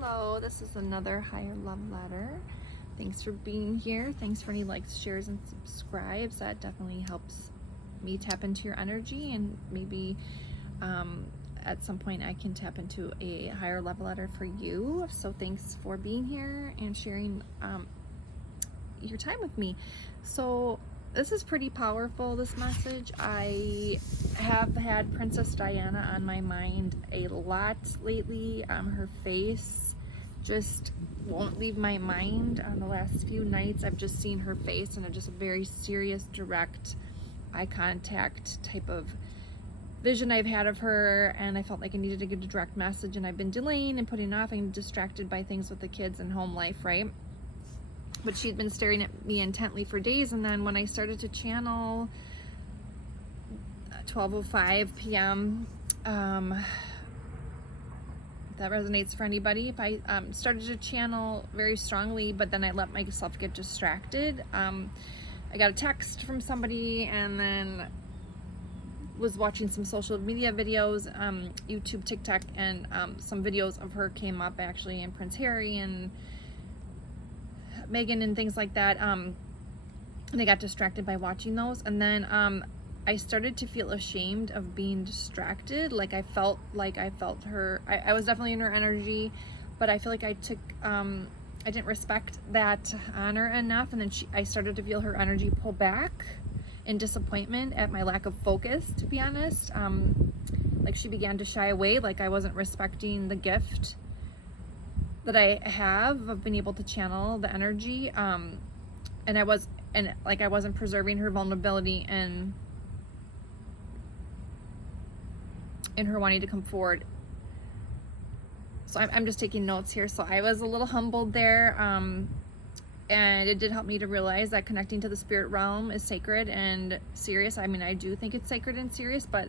Hello, this is another higher love letter. Thanks for being here. Thanks for any likes, shares, and subscribes. That definitely helps me tap into your energy, and maybe at some point I can tap into a higher love letter for you. So thanks for being here and sharing your time with me. So this is pretty powerful, this message. I have had Princess Diana on my mind a lot lately. Her face just won't leave my mind. On the last few nights, I've just seen her face and just a very serious, direct eye contact type of vision I've had of her, and I felt like I needed to get a direct message, and I've been delaying and putting off and distracted by things with the kids and home life, right? But she'd been staring at me intently for days, and then when I started to channel 12:05 p.m., that resonates for anybody. If I started to channel very strongly, but then I let myself get distracted. I got a text from somebody, and then was watching some social media videos, YouTube, TikTok, and some videos of her came up actually, and Prince Harry and Meghan and things like that, and I got distracted by watching those, and then I started to feel ashamed of being distracted. Like I felt her, I was definitely in her energy, but I feel like I didn't respect that honor enough, and then I started to feel her energy pull back in disappointment at my lack of focus, to be honest. Like she began to shy away, like I wasn't respecting the gift that I have of being able to channel the energy, and I wasn't preserving her vulnerability and in her wanting to come forward. So I'm just taking notes here. So I was a little humbled there, and it did help me to realize that connecting to the spirit realm is sacred and serious. I mean, I do think it's sacred and serious, but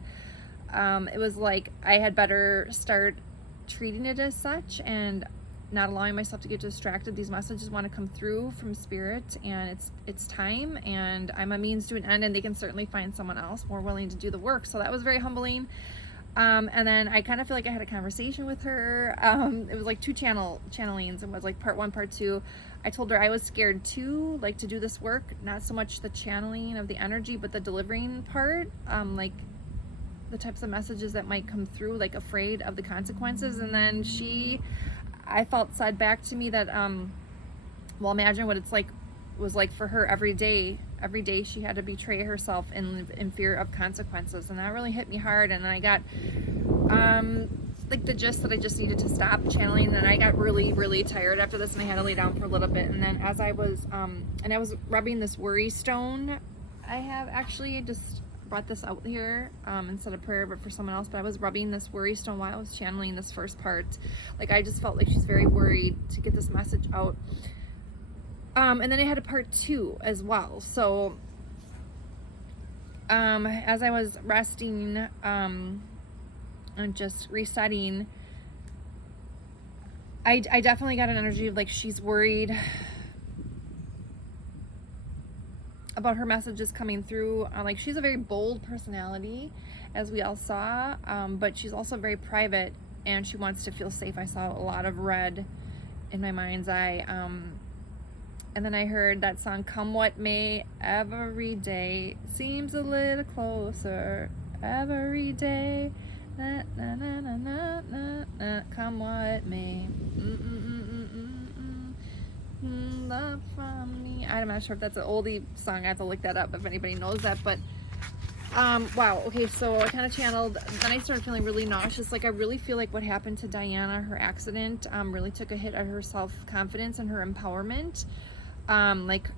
it was like I had better start treating it as such and not allowing myself to get distracted. These messages want to come through from spirit, and it's time, and I'm a means to an end, and they can certainly find someone else more willing to do the work. So that was very humbling. And then I kind of feel like I had a conversation with her. It was like two channelings. It was like part one, part two. I told her I was scared too, like to do this work, not so much the channeling of the energy, but the delivering part, like the types of messages that might come through, like afraid of the consequences. And then I felt said back to me that, well, imagine what it was like for her every day she had to betray herself in fear of consequences. And that really hit me hard. And then I got like the gist that I just needed to stop channeling. And I got really, really tired after this, and I had to lay down for a little bit. And then as I was and I was rubbing this worry stone, I just brought this out here instead of prayer, but for someone else. But I was rubbing this worry stone while I was channeling this first part. Like I just felt like she's very worried to get this message out. And then I had a part two as well. So as I was resting and just resetting, I definitely got an energy of like she's worried about her messages coming through. Like she's a very bold personality, as we all saw, but she's also very private, and she wants to feel safe. I saw a lot of red in my mind's eye. And then I heard that song, Come What May, every day seems a little closer, every day, na, na, na, na, na, na, na, come what may, love from me. I'm not sure if that's an oldie song. I have to look that up if anybody knows that, but wow, okay, so I kind of channeled, then I started feeling really nauseous. Like I really feel like what happened to Diana, her accident, really took a hit at her self-confidence and her empowerment. Like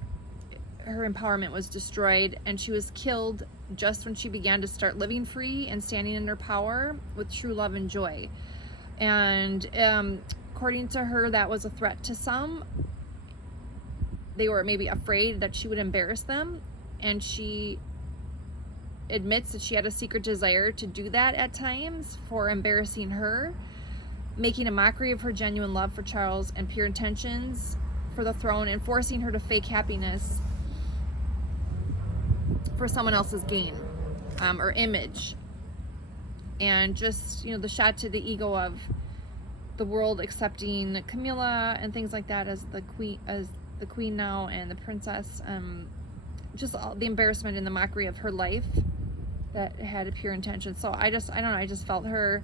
her empowerment was destroyed, and she was killed just when she began to start living free and standing in her power with true love and joy. And according to her, that was a threat to some. They were maybe afraid that she would embarrass them, and she admits that she had a secret desire to do that at times for embarrassing her, making a mockery of her genuine love for Charles and pure intentions for the throne, and forcing her to fake happiness for someone else's gain or image. And just, the shot to the ego of the world accepting Camilla and things like that as the queen now, and the princess. Just all the embarrassment and the mockery of her life that had a pure intention. So I don't know, I just felt her,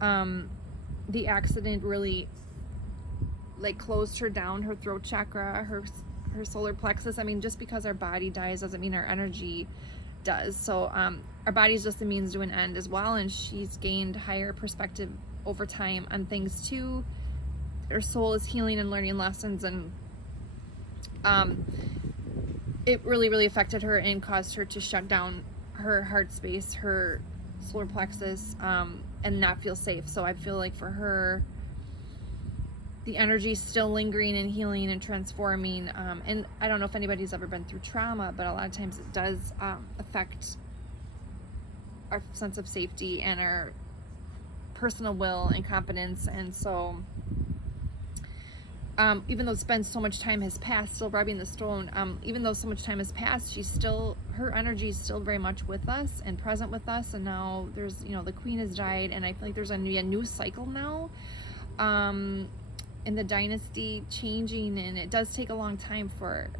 the accident really like closed her down, her throat chakra, her solar plexus. I mean, just because our body dies doesn't mean our energy does. So our body's just a means to an end as well, and she's gained higher perspective over time on things too. Her soul is healing and learning lessons, and it really affected her and caused her to shut down her heart space, her solar plexus, and not feel safe. So I feel like for her, the energy is still lingering and healing and transforming. And I don't know if anybody's ever been through trauma, but a lot of times it does affect our sense of safety and our personal will and confidence. And so even though it's been so much time has passed, still rubbing the stone, even though so much time has passed, her energy is still very much with us and present with us. And now there's, the queen has died, and I feel like there's a new cycle now in the dynasty changing, and it does take a long time for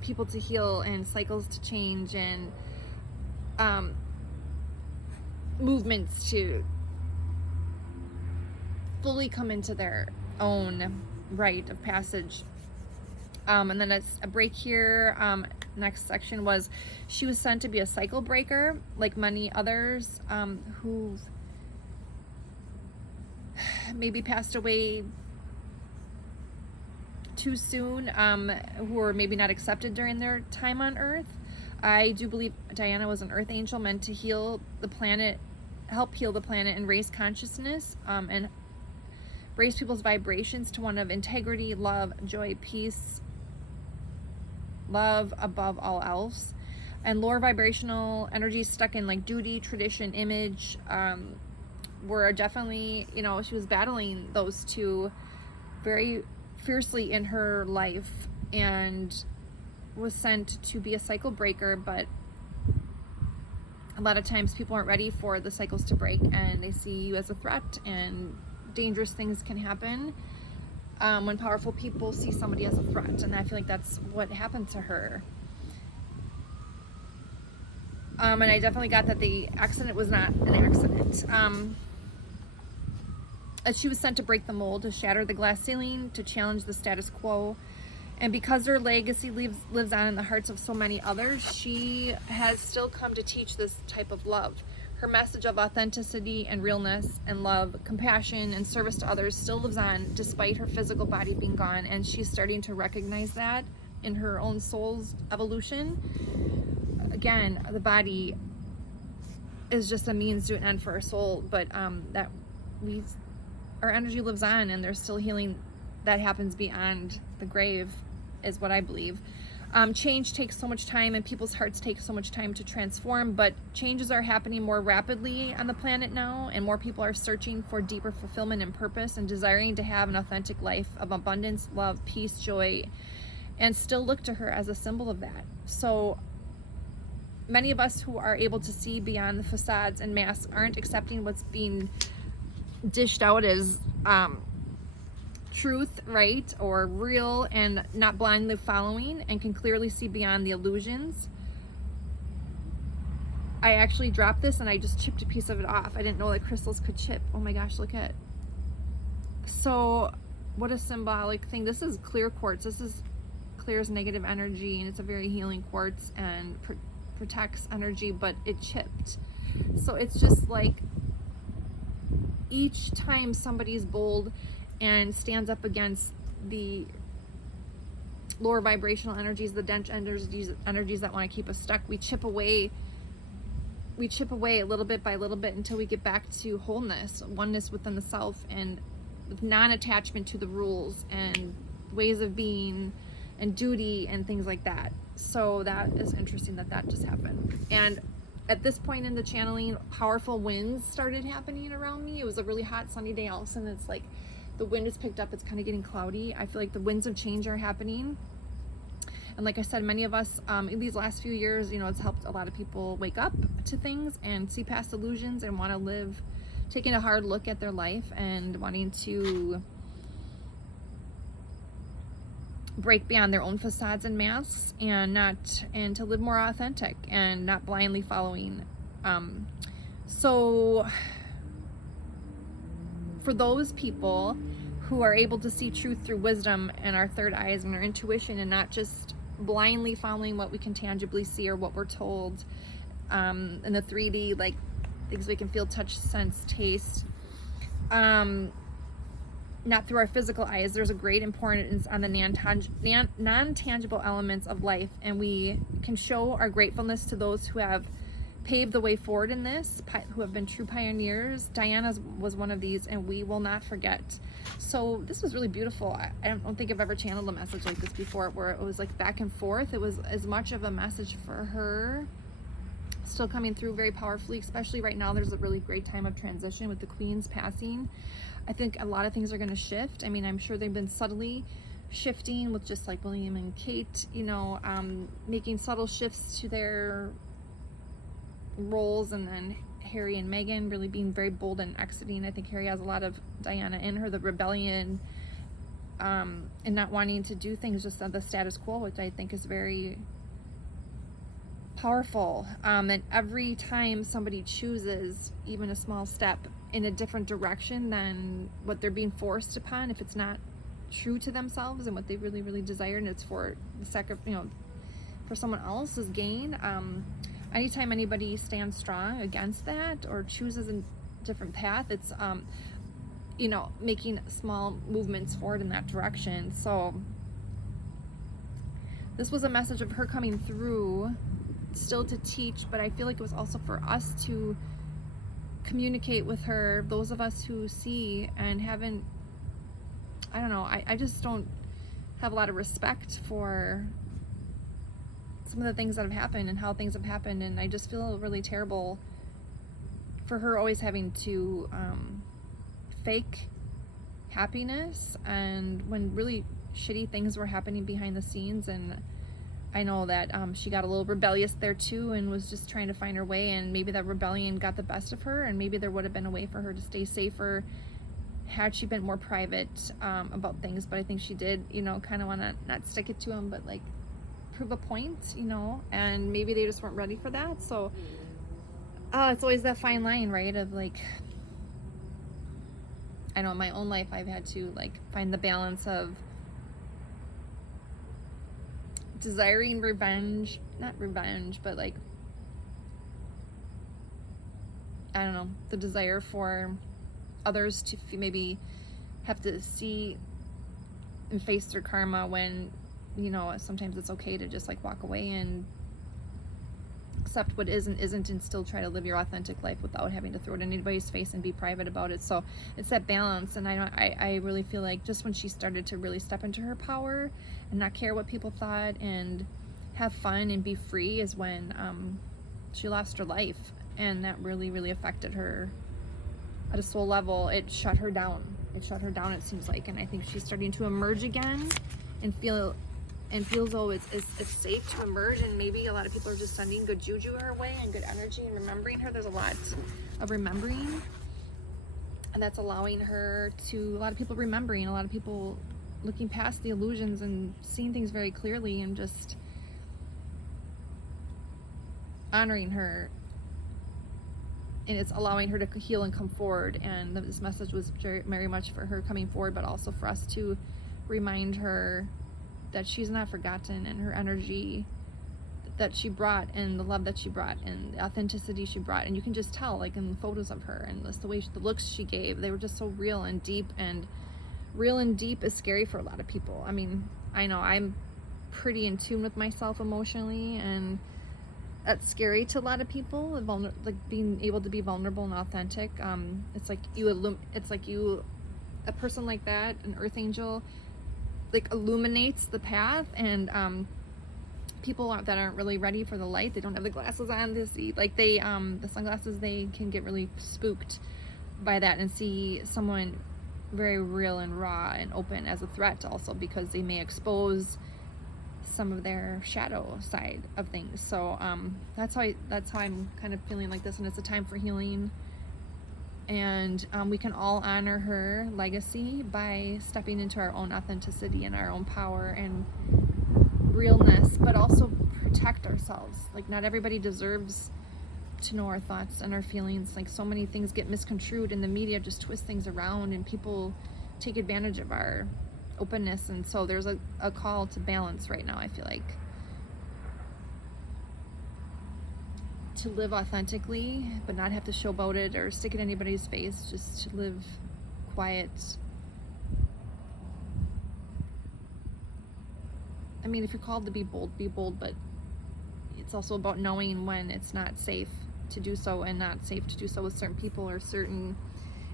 people to heal and cycles to change, and movements to fully come into their own rite of passage. And then it's a break here. Next section was, she was sent to be a cycle breaker, like many others who've maybe passed away too soon, who were maybe not accepted during their time on Earth. I do believe Diana was an Earth angel meant to heal the planet, help heal the planet, and raise consciousness, and raise people's vibrations to one of integrity, love, joy, peace, love above all else. And lower vibrational energies stuck in like duty, tradition, image, were definitely, she was battling those two very fiercely in her life, and was sent to be a cycle breaker. But a lot of times people aren't ready for the cycles to break, and they see you as a threat, and dangerous things can happen when powerful people see somebody as a threat. And I feel like that's what happened to her. And I definitely got that the accident was not an accident. She was sent to break the mold, to shatter the glass ceiling, to challenge the status quo. And because her legacy lives on in the hearts of so many others, she has still come to teach this type of love. Her message of authenticity and realness and love, compassion and service to others still lives on despite her physical body being gone. And she's starting to recognize that in her own soul's evolution. Again, the body is just a means to an end for our soul, but our energy lives on, and there's still healing that happens beyond the grave, is what I believe. Change takes so much time, and people's hearts take so much time to transform, but changes are happening more rapidly on the planet now, and more people are searching for deeper fulfillment and purpose, and desiring to have an authentic life of abundance, love, peace, joy, and still look to her as a symbol of that. So many of us who are able to see beyond the facades and masks aren't accepting what's being dished out as truth, right, or real, and not blindly following, and can clearly see beyond the illusions. I actually dropped this and I just chipped a piece of it off. I didn't know that crystals could chip. Oh my gosh, look at. So what a symbolic thing. This is clear quartz. This is clears negative energy, and it's a very healing quartz and protects energy, but it chipped. So it's just like each time somebody's bold and stands up against the lower vibrational energies, the dense energies that want to keep us stuck, we chip away a little bit by little bit until we get back to wholeness, oneness within the self, and with non-attachment to the rules and ways of being and duty and things like that. So that is interesting that just happened. And at this point in the channeling, powerful winds started happening around me. It was a really hot sunny day. All of a sudden it's like the wind is picked up. It's kind of getting cloudy. I feel like the winds of change are happening. And like I said, many of us in these last few years, it's helped a lot of people wake up to things and see past illusions and want to live taking a hard look at their life and wanting to break beyond their own facades and masks, and to live more authentic and not blindly following. So for those people who are able to see truth through wisdom and our third eyes and our intuition, and not just blindly following what we can tangibly see or what we're told in the 3D, like things we can feel, touch, sense, taste, not through our physical eyes. There's a great importance on the non-tangible elements of life, and we can show our gratefulness to those who have paved the way forward in this, who have been true pioneers. Diana was one of these, and we will not forget. So this was really beautiful. I don't think I've ever channeled a message like this before, where it was like back and forth. It was as much of a message for her, still coming through very powerfully, especially right now. There's a really great time of transition with the Queen's passing. I think a lot of things are going to shift. I mean, I'm sure they've been subtly shifting with just like William and Kate, you know, making subtle shifts to their roles, and then Harry and Meghan really being very bold and exiting. I think Harry has a lot of Diana in her, the rebellion, and not wanting to do things just on the status quo, which I think is very powerful. And every time somebody chooses even a small step in a different direction than what they're being forced upon, if it's not true to themselves and what they really, really desire, and it's for the sake of, you know, for someone else's gain, anytime anybody stands strong against that or chooses a different path, it's you know, making small movements forward in that direction. So this was a message of her coming through, still to teach, but I feel like it was also for us to communicate with her, those of us who see and haven't, I don't know, I just don't have a lot of respect for some of the things that have happened and how things have happened, and I just feel really terrible for her always having to fake happiness, and when really shitty things were happening behind the scenes. And I know that she got a little rebellious there too, and was just trying to find her way, and maybe that rebellion got the best of her, and maybe there would have been a way for her to stay safer had she been more private about things. But I think she did, you know, kind of want to not stick it to him, but like prove a point, you know, and maybe they just weren't ready for that. So it's always that fine line, right, of like, I know in my own life I've had to like find the balance of desiring revenge, not revenge, but like, I don't know, the desire for others to maybe have to see and face their karma, when, you know, sometimes it's okay to just like walk away and accept what is and isn't, and still try to live your authentic life without having to throw it in anybody's face and be private about it. So it's that balance. And I really feel like just when she started to really step into her power and not care what people thought and have fun and be free is when she lost her life, and that really, really affected her at a soul level. It shut her down, it seems like. And I think she's starting to emerge again and feels though it's safe to emerge, and maybe a lot of people are just sending good juju her way and good energy and remembering her. There's a lot of remembering, and that's allowing her to, a lot of people remembering, a lot of people looking past the illusions and seeing things very clearly, and just honoring her, and it's allowing her to heal and come forward. And this message was very much for her coming forward, but also for us to remind her that she's not forgotten, and her energy that she brought, and the love that she brought, and the authenticity she brought. And you can just tell, like in the photos of her, and just the way the looks she gave, they were just so real and deep. And real and deep is scary for a lot of people. I mean, I know I'm pretty in tune with myself emotionally, and that's scary to a lot of people, like being able to be vulnerable and authentic. It's like a person like that, an earth angel, like illuminates the path. And people that aren't really ready for the light, they don't have the glasses on to see, like the sunglasses, they can get really spooked by that and see someone very real and raw and open as a threat also, because they may expose some of their shadow side of things. So that's how I'm kind of feeling like this, and it's a time for healing And we can all honor her legacy by stepping into our own authenticity and our own power and realness, but also protect ourselves. Like, not everybody deserves to know our thoughts and our feelings. Like, so many things get misconstrued and the media just twist things around and people take advantage of our openness. And so there's a call to balance right now, I feel like. To live authentically, but not have to showboat it or stick it in anybody's face. Just to live quiet. I mean, if you're called to be bold, but it's also about knowing when it's not safe to do so and not safe to do so with certain people or certain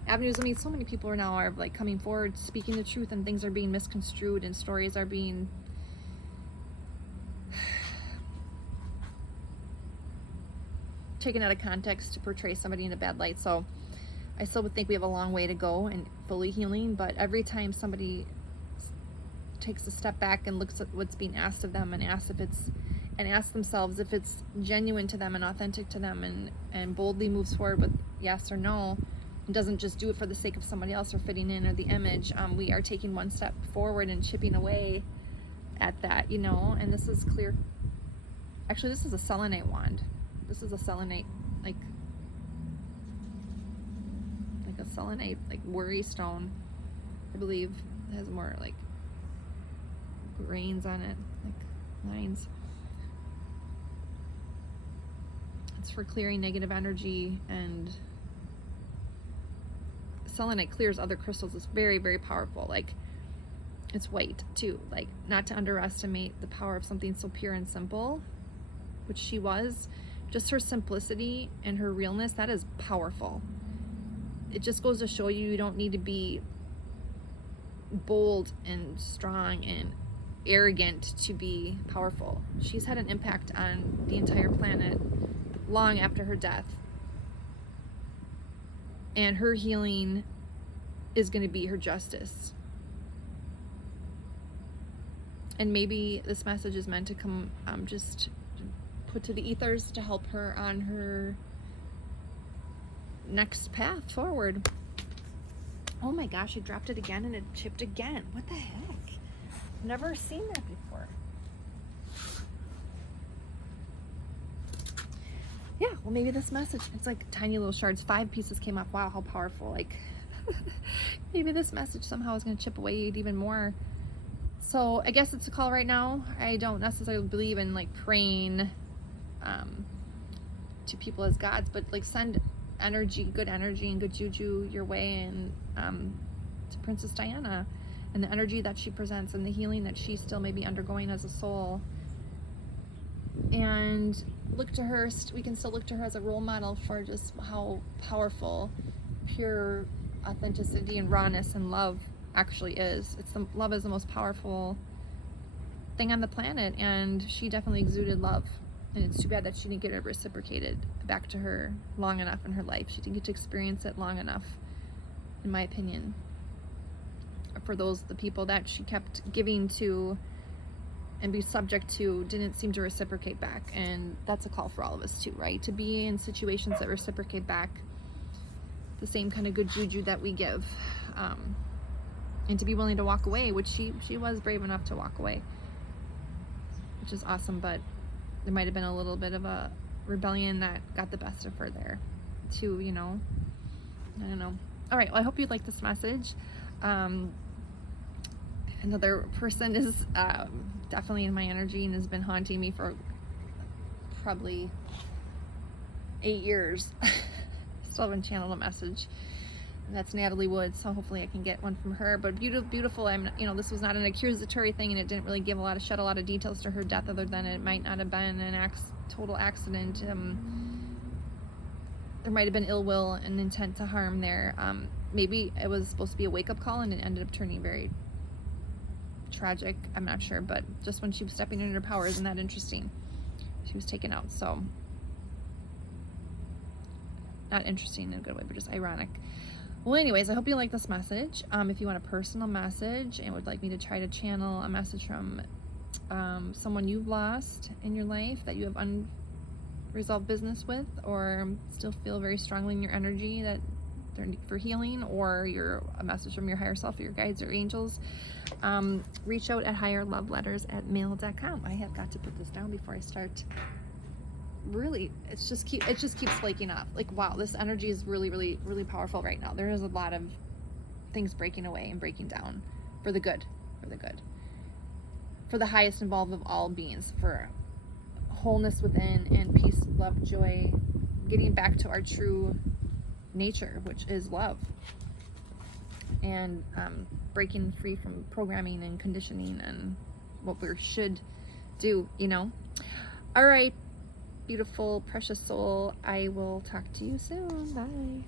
avenues. I mean, so many people are now like coming forward, speaking the truth, and things are being misconstrued and stories are being taken out of context to portray somebody in a bad light. So I still would think we have a long way to go in fully healing, but every time somebody takes a step back and looks at what's being asked of them and asks themselves if it's genuine to them and authentic to them, and boldly moves forward with yes or no, and doesn't just do it for the sake of somebody else or fitting in or the image, we are taking one step forward and chipping away at that, you know. And this is clear. Actually, this is a selenite wand. This is a selenite, like a selenite, like worry stone, I believe. It has more like grains on it, like lines. It's for clearing negative energy, and selenite clears other crystals. It's very, very powerful. Like, it's white too. Like, not to underestimate the power of something so pure and simple, which she was. Just her simplicity and her realness, that is powerful. It just goes to show you don't need to be bold and strong and arrogant to be powerful. She's had an impact on the entire planet long after her death. And her healing is going to be her justice. And maybe this message is meant to come just put to the ethers to help her on her next path forward. Oh my gosh, I dropped it again and it chipped again. What the heck? Never seen that before. Yeah, well, maybe this message, it's like tiny little shards. 5 pieces came off. Wow, how powerful. Like, maybe this message somehow is going to chip away even more. So I guess it's a call right now. I don't necessarily believe in like praying to people as gods, but like send energy, good energy and good juju your way, and to Princess Diana and the energy that she presents and the healing that she still may be undergoing as a soul. And look to her, we can still look to her as a role model for just how powerful pure authenticity and rawness and love actually is. Love is the most powerful thing on the planet, and she definitely exuded love. And it's too bad that she didn't get it reciprocated back to her long enough in her life. She didn't get to experience it long enough, in my opinion. For the people that she kept giving to and be subject to didn't seem to reciprocate back. And that's a call for all of us too, right? To be in situations that reciprocate back the same kind of good juju that we give. And to be willing to walk away, which she was brave enough to walk away, which is awesome. But there might have been a little bit of a rebellion that got the best of her there too, you know. I don't know. All right, well, I hope you like this message. Another person is definitely in my energy and has been haunting me for probably 8 years. Still haven't channeled a message. And that's Natalie Wood, so hopefully I can get one from her. But beautiful. This was not an accusatory thing, and it didn't really shed a lot of details to her death, other than it might not have been an total accident. There might have been ill will and intent to harm there. Maybe it was supposed to be a wake-up call, and it ended up turning very tragic. I'm not sure, but just when she was stepping into her power, isn't that interesting? She was taken out. So not interesting in a good way, but just ironic. Well, anyways, I hope you like this message. If you want a personal message and would like me to try to channel a message from someone you've lost in your life that you have unresolved business with, or still feel very strongly in your energy that for healing, or you're a message from your higher self, or your guides or angels, reach out at higherloveletters@mail.com. I have got to put this down before I start. Really, it just keeps flaking off. Like, wow, this energy is really, really, really powerful right now. There is a lot of things breaking away and breaking down for the good, for the highest involved of all beings, for wholeness within, and peace, love, joy, getting back to our true nature, which is love, and breaking free from programming and conditioning and what we should do, you know. All right, beautiful, precious soul, I will talk to you soon. Bye.